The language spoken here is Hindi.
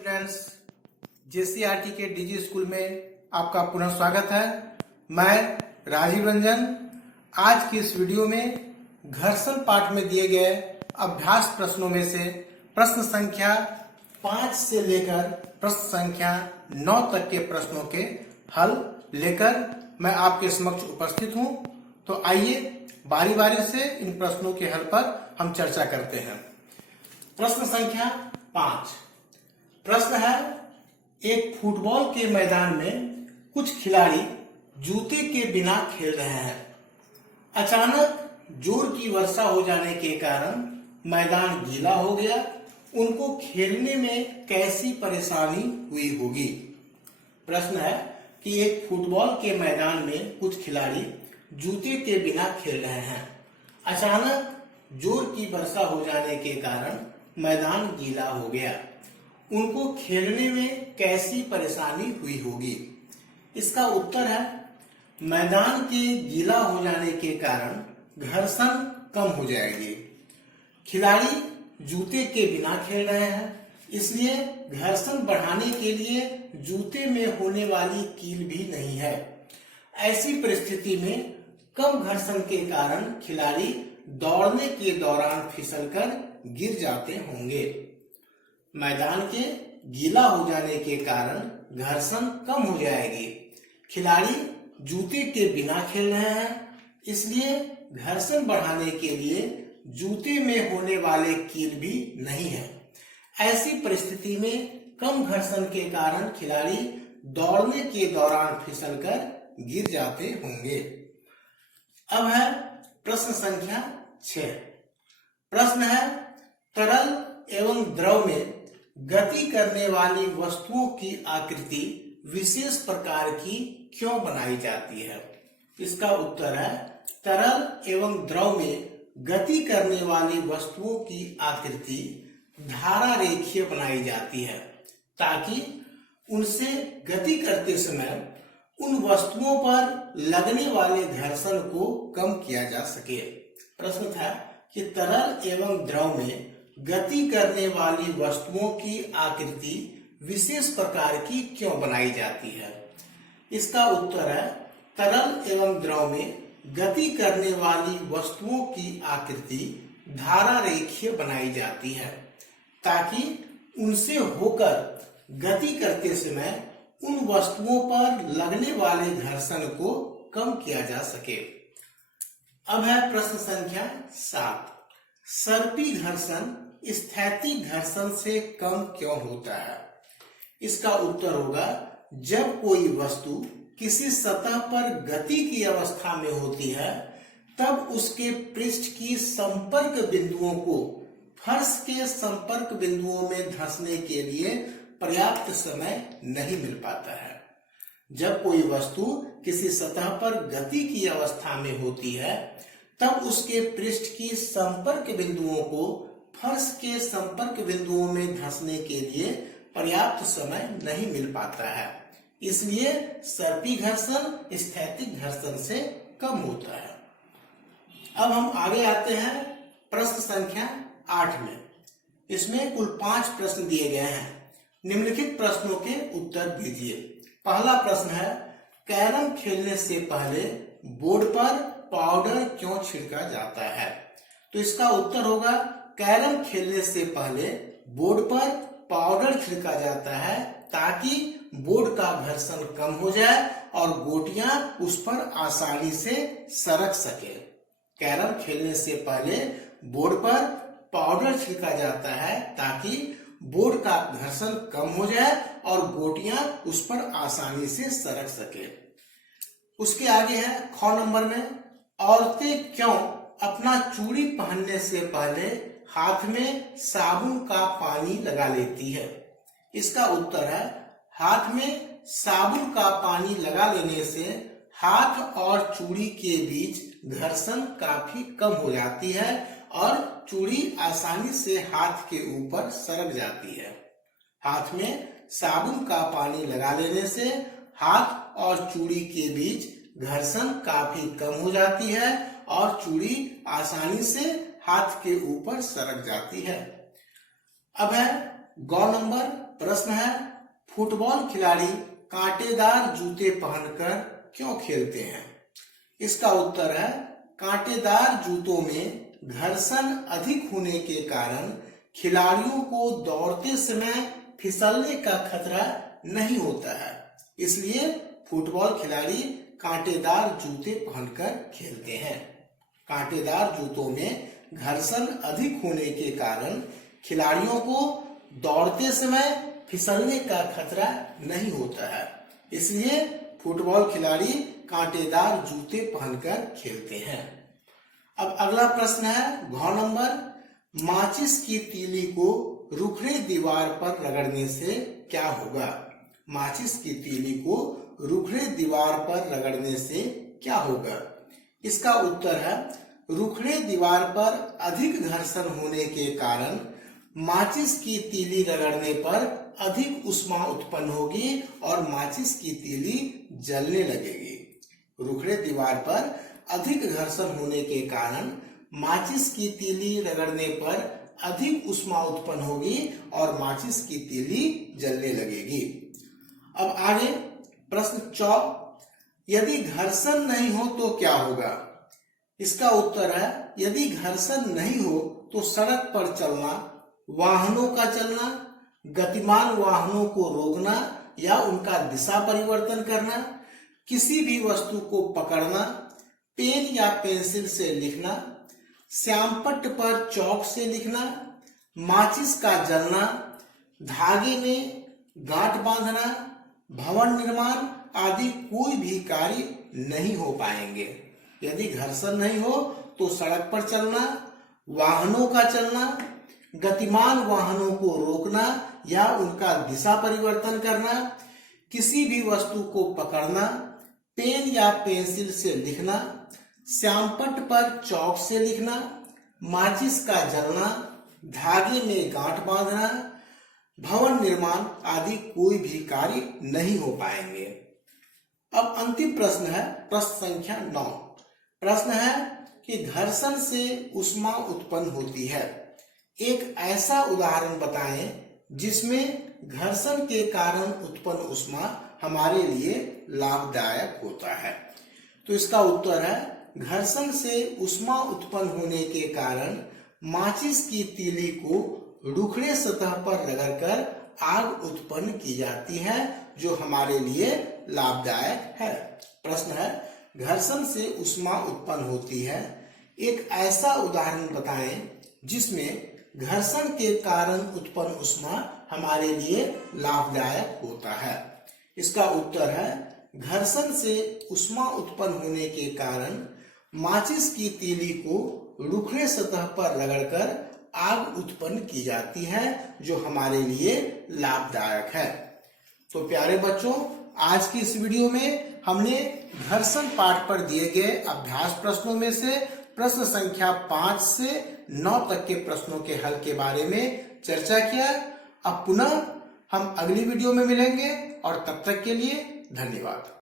स्टूडेंट्स, जेसीईआरटी के डीजी स्कूल में आपका पुनः स्वागत है। मैं राजीव रंजन आज की इस वीडियो में घर्षण पाठ में दिए गए अभ्यास प्रश्नों में से प्रश्न संख्या 5 से लेकर प्रश्न संख्या 9 तक के प्रश्नों के हल लेकर मैं आपके समक्ष उपस्थित हूं। तो आइए बारी बारी से इन प्रश्नों के हल पर हम चर्चा करते हैं। प्रश्न संख्या 5 प्रश्न है, एक फुटबॉल के मैदान में कुछ खिलाड़ी जूते के बिना खेल रहे हैं। अचानक जोर की वर्षा हो जाने के कारण मैदान गीला हो गया। उनको खेलने में कैसी परेशानी हुई होगी। प्रश्न है कि एक फुटबॉल के मैदान में कुछ खिलाड़ी जूते के बिना खेल रहे हैं। अचानक जोर की वर्षा हो जाने के कारण मैदान गीला हो गया। उनको खेलने में कैसी परेशानी हुई होगी। इसका उत्तर है, मैदान के गीला हो जाने के कारण घर्षण कम हो जाएगी। खिलाड़ी जूते के बिना खेल रहे हैं, इसलिए घर्षण बढ़ाने के लिए जूते में होने वाली कील भी नहीं है। ऐसी परिस्थिति में कम घर्षण के कारण खिलाड़ी दौड़ने के दौरान फिसलकर गिर जाते होंगे। मैदान के गीला हो जाने के कारण घर्षण कम हो जाएगी। खिलाड़ी जूते के बिना खेल रहे हैं, इसलिए घर्षण बढ़ाने के लिए जूते में होने वाले कील भी नहीं है। ऐसी परिस्थिति में कम घर्षण के कारण खिलाड़ी दौड़ने के दौरान फिसलकर गिर जाते होंगे। अब है प्रश्न संख्या 6। प्रश्न है, तरल एवं द्रव में गति करने वाली वस्तुओं की आकृति विशेष प्रकार की क्यों बनाई जाती है। इसका उत्तर है, तरल एवं द्रव में गति करने वाली वस्तुओं की आकृति धारा रेखीय बनाई जाती है, ताकि उनसे गति करते समय उन वस्तुओं पर लगने वाले घर्षण को कम किया जा सके। प्रश्न था कि तरल एवं द्रव में गति करने वाली वस्तुओं की आकृति विशेष प्रकार की क्यों बनाई जाती है। इसका उत्तर है, तरल एवं द्रव में गति करने वाली वस्तुओं की आकृति धारा रेखीय बनाई जाती है, ताकि उनसे होकर गति करते समय उन वस्तुओं पर लगने वाले घर्षण को कम किया जा सके। अब है प्रश्न संख्या 7। सर्पी घर्षण स्थैतिक घर्षण से कम क्यों होता है। इसका उत्तर होगा, जब कोई वस्तु किसी सतह पर गति की अवस्था में होती है, तब उसके पृष्ठ की संपर्क बिंदुओं को फर्श के संपर्क बिंदुओं में धंसने के लिए पर्याप्त समय नहीं मिल पाता है। जब कोई वस्तु किसी सतह पर गति की अवस्था में होती है, तब उसके पृष्ठ की संपर्क बिंदुओं को फर्श के संपर्क बिंदुओं में धंसने के लिए पर्याप्त समय नहीं मिल पाता है। इसलिए सर्पी घर्षण स्थैतिक घर्षण से कम होता है। अब हम आगे आते हैं प्रश्न संख्या 8 में। इसमें कुल 5 प्रश्न दिए गए हैं। निम्नलिखित प्रश्नों के उत्तर दीजिए। पहला प्रश्न है, कैरम खेलने से पहले बोर्ड पर पाउडर क्यों छिड़का जाता है। तो इसका उत्तर होगा, कैरम खेलने से पहले बोर्ड पर पाउडर छिड़का जाता है, ताकि बोर्ड का घर्षण कम हो जाए और गोटियां उस पर आसानी से सरक सके। कैरम खेलने से पहले बोर्ड पर पाउडर छिड़का जाता है, ताकि बोर्ड का घर्षण कम हो जाए और गोटियां उस पर आसानी से सरक सके। उसके आगे है ख नंबर में, औरतें क्यों अपना चूड़ी पहनने से पहले हाथ में साबुन का पानी लगा लेती है। इसका उत्तर है, हाथ में साबुन का पानी लगा लेने से हाथ और चूड़ी के बीच घर्षण काफी कम हो जाती है और चूड़ी आसानी से हाथ के ऊपर सरक जाती है। हाथ में साबुन का पानी लगा लेने से हाथ और चूड़ी के बीच घर्षण काफी कम हो जाती है और चूड़ी आसानी से हाथ के ऊपर सरक जाती है। अब है गौ नंबर प्रश्न है, फुटबॉल खिलाड़ी कांटेदार जूते पहनकर क्यों खेलते हैं? इसका उत्तर है, कांटेदार जूतों में घर्षण अधिक होने के कारण खिलाड़ियों को दौड़ते समय फिसलने का खतरा नहीं होता है, इसलिए फुटबॉल खिलाड़ी कांटेदार जूते पहनकर खेलते हैं। कांटेदार जूतों में घर्षण अधिक होने के कारण खिलाड़ियों को दौड़ते समय फिसलने का खतरा नहीं होता है, इसलिए फुटबॉल खिलाड़ी कांटेदार जूते पहनकर खेलते हैं। अब अगला प्रश्न है, घ नंबर, माचिस की तीली को रुखड़े दीवार पर रगड़ने से क्या होगा? माचिस की तीली को रुखड़े दीवार पर रगड़ने से क्या होगा? इसका उत्तर है, रुखड़े दीवार पर अधिक घर्षण होने के कारण माचिस की तीली रगड़ने पर अधिक ऊष्मा उत्पन्न होगी और माचिस की तीली जलने लगेगी। रुखड़े दीवार पर अधिक घर्षण होने के कारण माचिस की तीली रगड़ने पर अधिक ऊष्मा उत्पन्न होगी और माचिस की तीली जलने लगेगी। अब आगे प्रश्न 4, यदि घर्षण नहीं हो तो क्या होगा? इसका उत्तर है, यदि घर्षण नहीं हो तो सड़क पर चलना, वाहनों का चलना, गतिमान वाहनों को रोकना या उनका दिशा परिवर्तन करना, किसी भी वस्तु को पकड़ना, पेन या पेंसिल से लिखना, श्यामपट्ट पर चौक से लिखना, माचिस का जलना, धागे में गांठ बांधना, भवन निर्माण आदि कोई भी कार्य नहीं हो पाएंगे। यदि घर्षण नहीं हो तो सड़क पर चलना, वाहनों का चलना, गतिमान वाहनों को रोकना या उनका दिशा परिवर्तन करना, किसी भी वस्तु को पकड़ना, पेन या पेंसिल से लिखना, श्यामपट्ट पर चौक से लिखना, माचिस का जलना, धागे में गांठ बांधना, भवन निर्माण आदि कोई भी कार्य नहीं हो पाएंगे। अब अंतिम प्रश्न है, प्रश्न संख्या 9। प्रश्न है कि घर्षण से ऊष्मा उत्पन्न होती है, एक ऐसा उदाहरण बताएं जिसमें घर्षण के कारण उत्पन्न ऊष्मा हमारे लिए लाभदायक होता है। तो इसका उत्तर है, घर्षण से ऊष्मा उत्पन्न होने के कारण माचिस की तीली को रुखड़े सतह पर रगड़कर आग उत्पन्न की जाती है, जो हमारे लिए लाभदायक है। प्रश्न है, घर्षण से ऊष्मा उत्पन्न होती है, एक ऐसा उदाहरण बताएं जिसमें घर्षण के कारण उत्पन्न ऊष्मा हमारे लिए लाभदायक होता है। इसका उत्तर है, घर्षण से ऊष्मा उत्पन्न होने के कारण माचिस की तीली को रुखड़े सतह पर रगड़कर आग उत्पन्न की जाती है, जो हमारे लिए लाभदायक है। तो प्यारे बच्चों, आज की इस वीडियो में हमने घर्षण पाठ पर दिए गए अभ्यास प्रश्नों में से प्रश्न संख्या 5 से 9 तक के प्रश्नों के हल के बारे में चर्चा किया। अब पुनः हम अगली वीडियो में मिलेंगे और तब तक के लिए धन्यवाद।